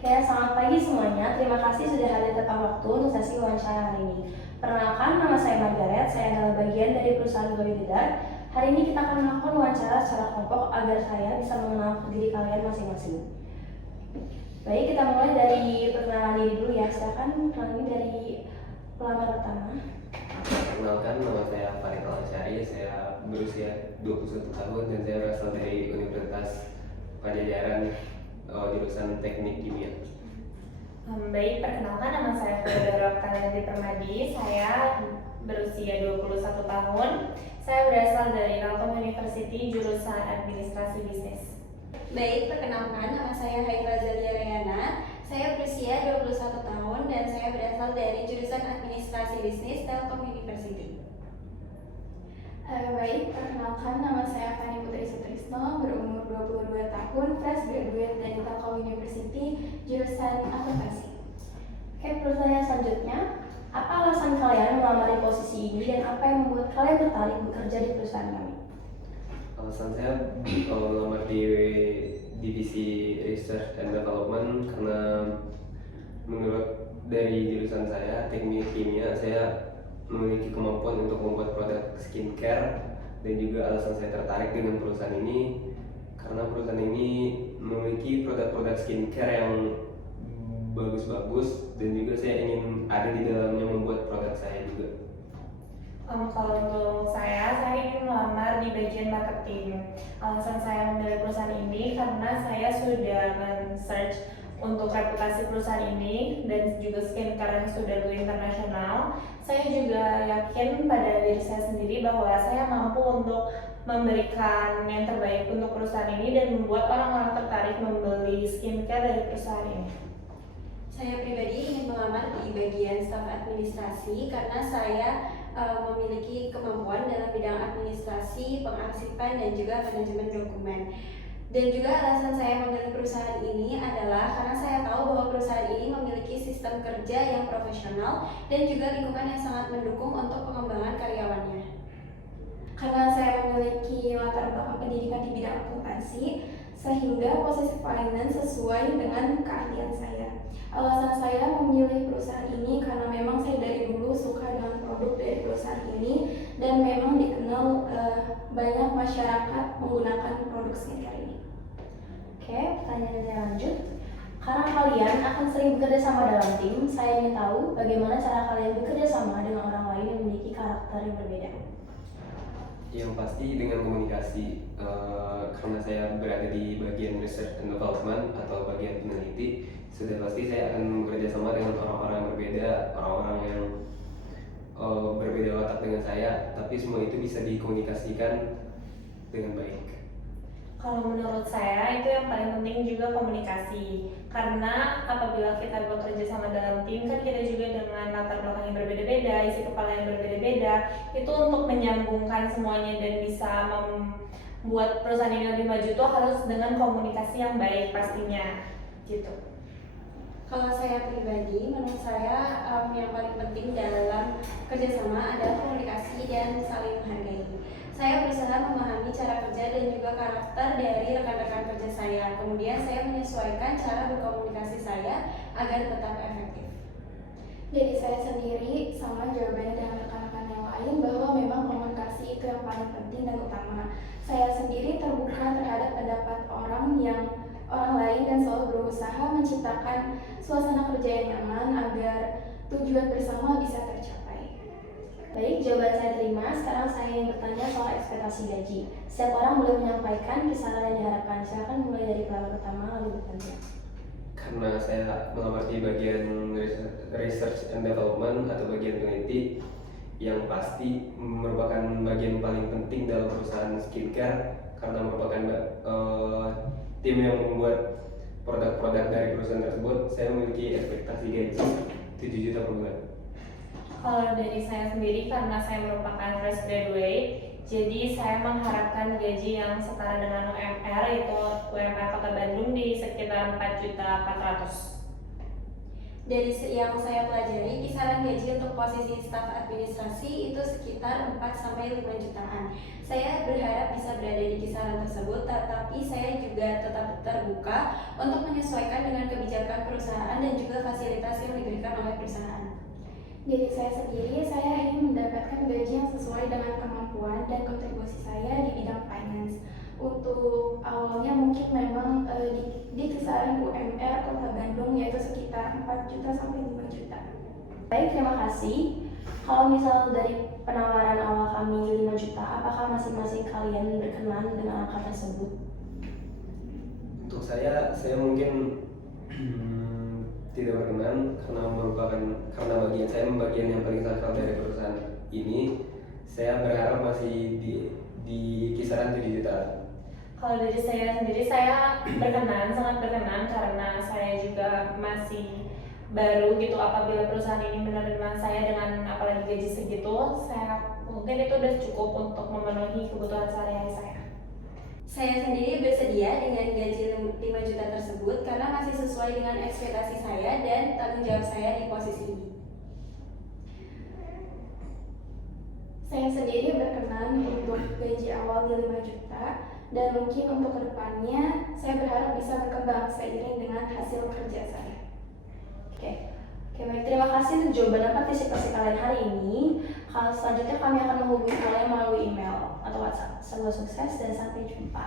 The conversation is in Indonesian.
Oke, selamat pagi semuanya. Terima kasih sudah hadir tepat waktu untuk sesi wawancara hari ini. Perkenalkan, nama saya Margaret. Saya adalah bagian dari perusahaan Goidedar. Hari ini kita akan melakukan wawancara secara kelompok agar saya bisa mengenal diri kalian masing-masing. Baik, kita mulai dari perkenalan diri dulu ya. Silakan kami dari pelamar pertama. Perkenalkan, nama saya Farid Al-Asyari. Saya berusia 21 tahun dan saya berasal dari Universitas Pajajaran, jurusan Teknik Kimia. Baik, perkenalkan, nama saya Fedora Oktavianti Permadi. Saya berusia 21 tahun. Saya berasal dari Telkom University, jurusan Administrasi Bisnis. Baik, perkenalkan, nama saya Haifah Zalia Rayana. Saya berusia 21 tahun dan saya berasal dari jurusan Administrasi Bisnis Telkom University. Baik, perkenalkan, nama saya Fani Putri Sutrisno, berumur 22 tahun, fresh graduate dari Telkom University, jurusan akuntansi. Oke, pertanyaan selanjutnya. Apa alasan kalian melamar posisi ini dan apa yang membuat kalian tertarik bekerja di perusahaan kami? Alasan saya melamar di divisi Research and Development karena menurut dari jurusan saya, Teknik Kimia, saya memiliki kemampuan untuk membuat produk skincare, dan juga alasan saya tertarik dengan perusahaan ini karena perusahaan ini memiliki produk-produk skincare yang bagus-bagus, dan juga saya ingin ada di dalamnya membuat produk saya juga. Kalau untuk saya ingin melamar di bagian marketing. Alasan saya memilih perusahaan ini karena saya sudah men-search untuk reputasi perusahaan ini dan juga skincare yang sudah go internasional. Saya juga yakin pada diri saya sendiri bahwa saya mampu untuk memberikan yang terbaik untuk perusahaan ini dan membuat orang-orang tertarik membeli skincare dari perusahaan ini. Saya pribadi ingin melamar di bagian staf administrasi karena saya memiliki kemampuan dalam bidang administrasi, pengarsipan, dan juga manajemen dokumen. Dan juga alasan saya memilih perusahaan ini adalah karena saya tahu bahwa perusahaan ini memiliki sistem kerja yang profesional dan juga lingkungan yang sangat mendukung untuk pengembangan karyawannya. Karena saya memiliki latar belakang pendidikan di bidang akuntansi, sehingga posisi finance sesuai dengan keahlian saya. Alasan saya memilih perusahaan ini karena memang saya dari dulu suka dengan produk dari perusahaan ini dan memang dikenal banyak masyarakat menggunakan produk skincare ini. Oke, pertanyaan yang lanjut. Karena kalian akan sering bekerja sama dalam tim, saya ingin tahu bagaimana cara kalian bekerja sama dengan orang lain yang memiliki karakter yang berbeda. Yang pasti dengan komunikasi, karena saya berada di bagian Research and Development atau bagian peneliti, sudah pasti saya akan bekerja sama dengan orang-orang yang berbeda, orang-orang yang berbeda watak dengan saya, tapi semua itu bisa dikomunikasikan dengan baik. Kalau menurut saya itu yang paling penting juga komunikasi, karena apabila kita bekerja sama dalam tim kan kita juga dengan latar belakang yang berbeda-beda, isi kepala yang berbeda-beda, itu untuk menyambungkan semuanya dan bisa membuat perusahaan ini lebih maju itu harus dengan komunikasi yang baik pastinya gitu. Kalau saya pribadi, menurut saya yang paling penting dalam kerjasama adalah komunikasi dan saling menghargai. Saya berusaha memahami cara kerja dan juga karakter dari rekan-rekan kerja saya. Kemudian saya menyesuaikan cara berkomunikasi saya agar tetap efektif. Jadi saya sendiri sama jawabannya dengan rekan-rekan yang lain bahwa memang komunikasi itu yang paling penting dan utama. Saya sendiri terbuka terhadap pendapat orang lain dan selalu berusaha menciptakan suasana kerja yang nyaman agar tujuan bersama bisa tercapai. Baik, jawaban saya terima. Sekarang saya ingin bertanya soal ekspektasi gaji. Setiap orang boleh menyampaikan kisaran yang diharapkan. Silakan mulai dari pelamar pertama lalu bertanya. Karena saya melamar di bagian Research and Development atau bagian peneliti, yang pasti merupakan bagian paling penting dalam perusahaan skincare karena merupakan tim yang membuat produk-produk dari perusahaan tersebut. Saya memiliki ekspektasi gaji 7 juta per bulan. Kalau dari saya sendiri, karena saya merupakan fresh graduate, jadi saya mengharapkan gaji yang setara dengan UMR, yaitu UMR Kota Bandung di sekitar 4.400.000. Dari yang saya pelajari, kisaran gaji untuk posisi staf administrasi itu sekitar 4-5 jutaan. Saya berharap bisa berada di kisaran tersebut, tetapi saya juga tetap terbuka untuk menyesuaikan dengan kebijakan perusahaan perusahaan. Dari saya sendiri, saya ingin mendapatkan gaji yang sesuai dengan kemampuan dan kontribusi saya di bidang finance. Untuk awalnya mungkin memang di kisaran UMR Kota Bandung, yaitu sekitar 4 juta sampai 5 juta. Baik, terima kasih. Kalau misal dari penawaran awal kami 5 juta, apakah masing-masing kalian berkenan dengan angka tersebut? Untuk saya mungkin tidak berkenan karena bagian saya bagian yang paling sakral dari perusahaan ini. Saya berharap masih di kisaran 7 juta. Kalau dari saya sendiri, saya berkenan, sangat berkenan karena saya juga masih baru gitu. Apabila perusahaan ini menerima saya dengan apalagi gaji segitu, saya mungkin itu udah cukup untuk memenuhi kebutuhan sehari-hari saya. Saya sendiri bersedia dengan gaji 5 juta tersebut karena masih sesuai dengan ekspektasi saya dan tanggung jawab saya di posisi ini. Saya sendiri berkenan untuk gaji awal di 5 juta, dan mungkin untuk kedepannya saya berharap bisa berkembang seiring dengan hasil kerja saya. Oke, baik. Terima kasih untuk jawaban dan partisipasi kalian hari ini. Kalau selanjutnya kami akan menghubungi kalian melalui email atau WhatsApp. Semoga sukses dan sampai jumpa.